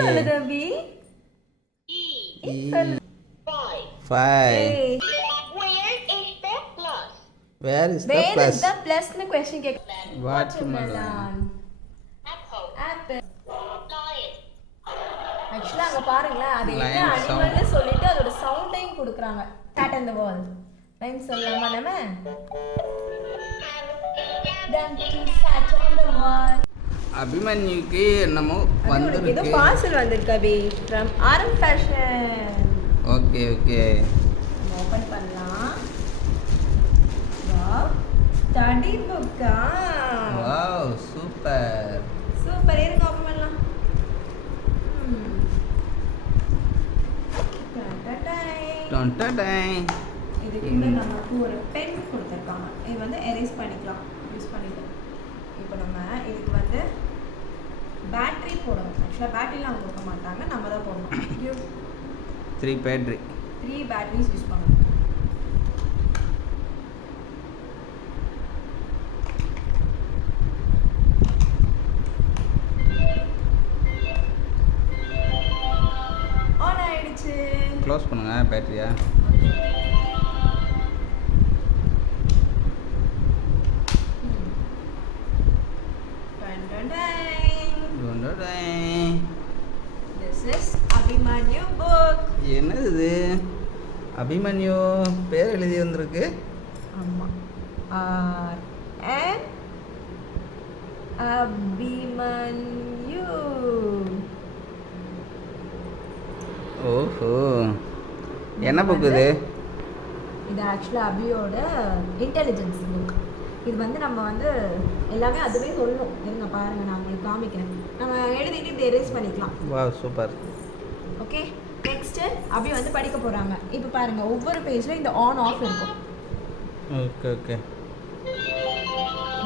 சொல்லு தம்பி. சொல்லு. 5. Where is the plus? Where is the plus னு question கேக்க. Watermelon. Apple. Actually அங்க பாருங்களா அது என்ன அனிமல்னு சொல்லிட்டு அதோட சவுண்டையும் கொடுக்கறாங்க. Cat on the wall. Line சொல்லலாமா நாம? Then to sat on the wall. அபிமன்யுக்கு என்னமோ வந்திருக்கு. ஏதோ பார்சல் வந்திருக்கு Abhi from Aaram fashion. Okay okay. Open பண்ணலாம். வாவ் ஸ்டடி புக்கா. Wow super. சூப்பர் இருங்க ஓபன் பண்ணலாம். டொண்டடை. இதுக்கு நமக்கு ஒரு பென் கொடுத்திருக்காங்க. இது வந்து எரேஸ் பண்ணிக்கலாம். யூஸ் பண்ணிட்டு. இப்போ நம்ம இதுக்கு வந்து பேட்டரி போடணும். ஆக்சுவலா பேட்டரிலாம் கொடுக்க மாட்டாங்க. நம்ம தான் போடணும். 3 பேட்டரி. 3 பேட்டரிஸ் யூஸ் பண்ணணும். ஆன் ஆயிடுச்சு. க்ளோஸ் பண்ணுங்க பேட்டரியா. This is Abhimanyu book. என்னது இது? அபிமன்யு பேர் எழுதி வந்திருக்கு. ஆமா. R N Abhimanyu. ஓஹோ. என்ன புக் இது? இது ஆக்சுவலா அபியோட இன்டெலிஜென்ஸ் புக். இது வந்து நம்ம வந்து எல்லாமே அதுவே சொல்லணும். இருங்க பாருங்க நான் உங்களுக்கு காமிக்கிறேன். நம்ம எழுதிட்டு இது எரேஸ் பண்ணிக்கலாம். Wow super. ஓகே நெக்ஸ்ட் அபி வந்து படிக்க போறாங்க. இப்போ பாருங்க ஒவ்வொரு பேஜ்ல இந்த ஆன் ஆஃப் இருக்கும். Okay okay.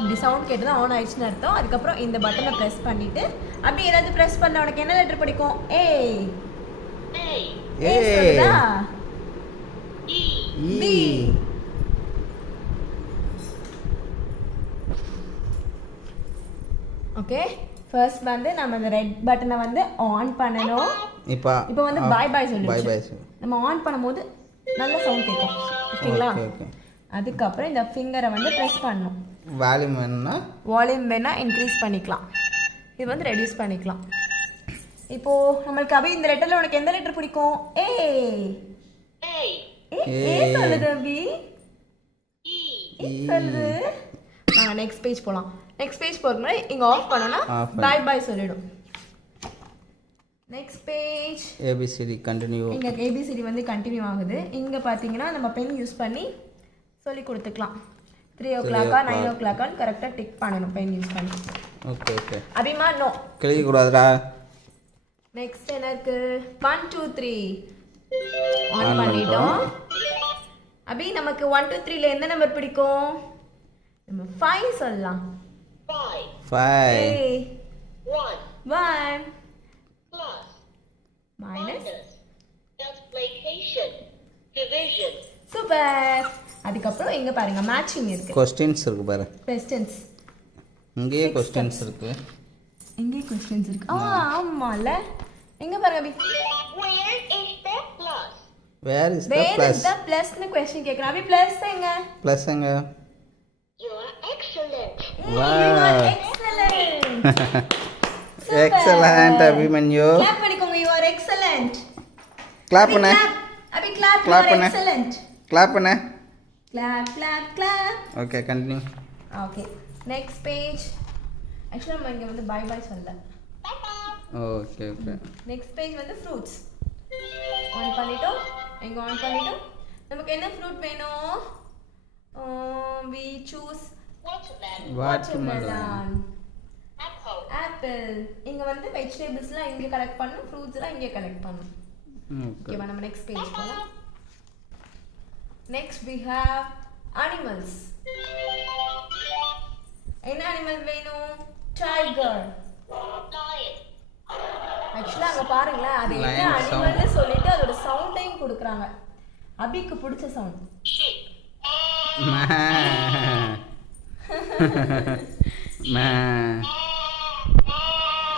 இந்த சவுண்ட் கேட்டது ஆன் ஆயிடுச்சுன்னு அர்த்தம். அதுக்கப்புறம் இந்த பட்டனை பிரஸ் பண்ணிட்டு அபி ஏதாவது பிரஸ் பண்ண உனக்கு என்ன லெட்டர் பிடிக்கும்? ஏ ஏ சொல்லுடா. பி. ஓகே ஃபர்ஸ்ட் வந்து நம்ம இந்த ரெட் பட்டனை வந்து ஆன் பண்ணனும். இப்போ வந்து பை பை சொல்லுங்க. Bye bye. நம்ம ஆன் பண்ணும்போது நல்ல சவுண்ட் கேட்கும். ஓகேங்களா? ஓகே. அதுக்கு அப்புறம் இந்த ஃபிங்கரை வந்து பிரஸ் பண்ணனும். வால்யூம் வேணா இன்க்ரீஸ் பண்ணிக்கலாம். இது வந்து ரெடியூஸ் பண்ணிக்கலாம். இப்போ நமக்கு அபி இந்த லெட்டர்ல உனக்கு எந்த லெட்டர் பிடிக்கும்? ஏ ஏ சொல்லு தம்பி. சொல்லு. நெக்ஸ்ட் பேஜ் போலாம். நெக்ஸ்ட் பேஜ் போறோம்னா இங்க ஆஃப் பண்ணனா பை பை சொல்லிடும். Next page ABCD continue. இங்க ABCD வந்து கண்டினியூ ஆகுது. இங்க பாத்தீங்கன்னா நம்ம பென் யூஸ் பண்ணி சொல்லி கொடுத்துக்கலாம். 3 o'clock 9 o'clock கரெக்ட்டா டிக் பண்ணனும் பென் யூஸ் பண்ணி. Okay okay. அபிமா நோ கிளிக்க கூடாதுடா. நெக்ஸ்ட் என்ன இருக்கு? 1 2 3 ஆன் பண்ணிட்டோம். அபி நமக்கு 1 2 3 ல எந்த நம்பர் பிடிக்கும்? நம்ம 5 சொல்லலாம். 5 1 plus minus multiplication division. Super. அதுக்கு அப்புறம் இங்க பாருங்க மேட்சிங் இருக்கு. क्वेश्चंस இருக்கு பாரு. क्वेश्चंस. இங்கேயே क्वेश्चंस இருக்கு. இங்கே क्वेश्चंस இருக்கு. ஆமால. எங்க பாருங்க அபி. Where is the plus? Where is the plus னு क्वेश्चन கேக்குறா. அபி plus எங்க? Plus எங்க? You are excellent. Wow. You are excellent. Excellent Abhimanyu. Clap பண்ணிக்கோங்க. You are excellent. Clap பண்ணு. அபி clap. Clap You are பண்ணு. excellent. Clap பண்ணு. Clap clap clap. Okay, continue. Okay. Next page. Actually நம்ம இங்க வந்து bye bye சொல்லல. Okay, okay. Next page வந்து fruits. On பண்ணிட்டோம். எங்க ஆன் பண்ணிட்டோம். நமக்கு என்ன fruit வேணும்? We choose watermelon. Apple. இங்க வந்து vegetablesலாம் இங்க கலெக்ட் பண்ணனும், fruitsலாம் இங்க கலெக்ட் பண்ணனும். Okay, நம்ம next page போலாம். Next we have animals. என்ன animal வேணும்? Tiger. Actually அங்க பாருங்க அது என்ன அனிமல்னு சொல்லிட்டு அதோட சவுண்டையும் கொடுக்கறாங்க. அபிக்கு பிடிச்ச சவுண்ட்.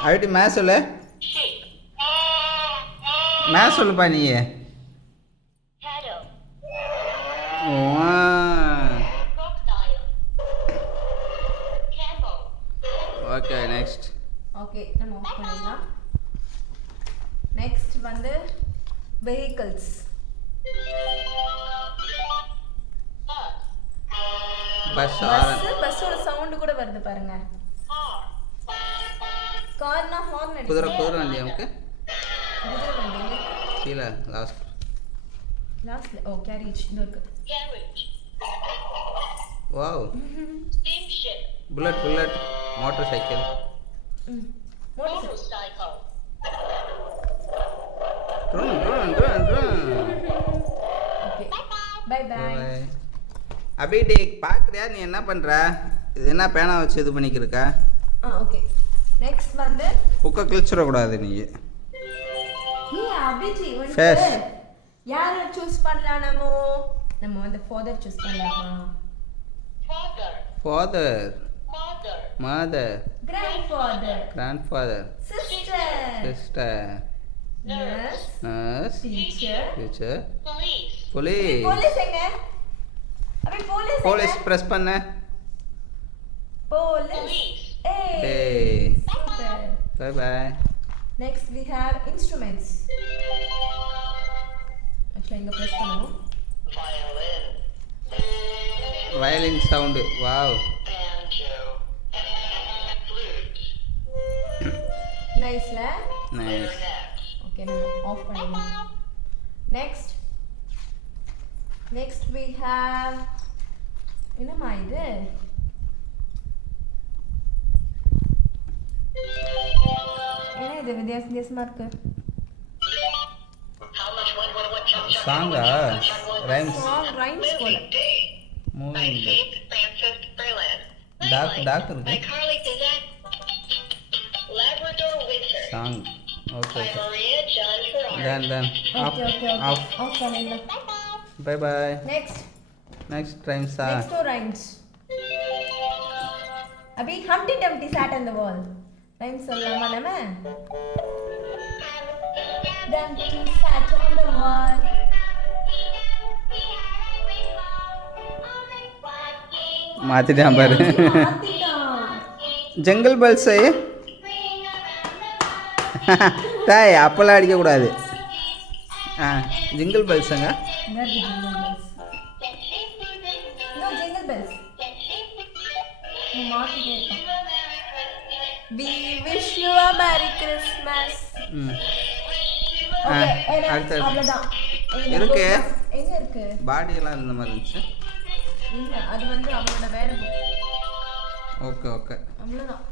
அடி மே சொல்லு. மேலே சொல்லுப்பா நீ. Cattle. Crocodile. Camel. Okay next. Okay நம்ம ஆஃப் பண்ணிடலாம். நெக்ஸ்ட் வந்து வெஹிக்கிள்ஸ். Bus. பஸ்ஸோட சவுண்டு கூட வருது பாருங்க. Car. கார்னா ஹார்ன் அடிக்கும். குதிரை வண்டி நமக்கு குதிரை வண்டி கீழே லாஸ்ட்ல கேரேஜ் இந்த இருக்கு. Carriage. Wow. Steamship. Bullet motor cycle. Motorcycle. Okay bye bye. அபிடி பார்க்குறியா நீ என்ன பண்ணுற? இது என்ன பேனா வச்சு இது பண்ணிக்கிருக்க? ஓகே நெக்ஸ்ட் வந்து புக்கை கிழிச்சிடக்கூடாது நீ. அபிஜி Face. யாரை சூஸ் பண்ணலாம்? நம்ம வந்து ஃபாதர் சூஸ் பண்ணலாமா? Father. Father, Mother. Mother, grandfather, grandfather, sister, sister, nurse, nurse, teacher, teacher, Police. Police. Police எங்க? அபி போலீஸ் போலீஸ் ப்ரெஸ் பண்ண. Police. Hey. Super. By bye. Next we have instruments. Actually இங்க press பண்ணனும். Violin. Violin sound. Wow. Banjo. Flute. Nice la? Nice. Okay நம்ம of பண்ணிடலாம். Next we have என்னமா இது? என்ன இது வித்தியாசமா இருக்கு? சாங்கா? ரைம்ஸ். Song rhymes போல. மூவிங். Francis Berlin. டாக் இருக்கு. By Carly Dizak. Labrador Winter. Song. Okay By okay. Maria John Ferrari. Turn off Okay. Off. Off பண்ணிடலாம். Bye bye. Next ரைம்ஸா? two rhymes. Abhi Humpty Dumpty sat on the wall. Rhymes சொல்லலாமா நம்ம? Dumpty sat on the wall. மாத்திட்டான் பாரு. மாத்திட்டான். Jungle bells. தாய் அப்பெல்லாம் அடிக்கக்கூடாது. ஜிங்கிள் பெல்ஸுங்க. Where the jingle bells? No jingle bells. நீ மாத்திட்டே இருக்க. We wish you a Merry Christmas. ம். Okay, அடுத்தது. அவ்வளவுதான். இருக்கு. எங்க இருக்கு? பாடியெல்லாம் இருந்த மாதிரி இருந்துச்சு. இல்ல அது வந்து அவனோட வேற book. ஓகே ஓகே அவ்வளவுதான்.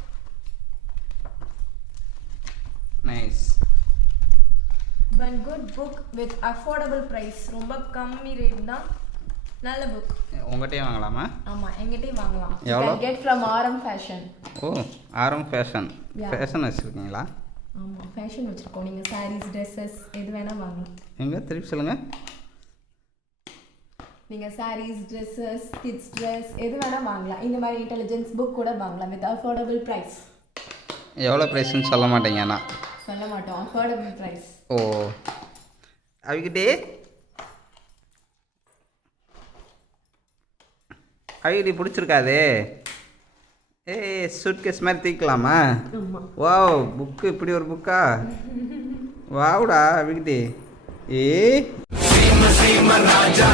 Nice. One good book with affordable price. ரொம்ப கம்மி ரேட் தான். நல்ல book. உங்கள்கிட்டயே வாங்கலாமா? ஆமா எங்கிட்டயும் வாங்கலாம். எவ்வளோ? You can get from RM Fashion. ஓ ஆரம் ஃபேஷன். Yeah. ஃபேஷன் வச்சுருக்கீங்களா? ஆமா ஃபேஷன் வச்சிருக்கோம். நீங்க sarees, dresses எது வேணா வாங்கலாம். எங்கே திருப்பி சொல்லுங்கள். நீங்க sarees, dresses, kids dress எது வேணா வாங்கலாம். இந்த மாதிரி இன்டெலிஜென்ஸ் புக் கூட வாங்கலாம் with affordable price. எவ்வளோ ப்ரைஸ்ன்னு சொல்ல மாட்டேங்க நான். சொல்ல மாட்டோம். affordable price. ஓ அவிகிட்டே அவிகிட்டே பிடிச்சிருக்காதே. சூட்கேஸ் மாதிரி தூக்கலாமா? ஆமா. வாவ் புக்கு இப்படி ஒரு புக்கா? வாவுடா அவிகிட்டே. Seemaraja.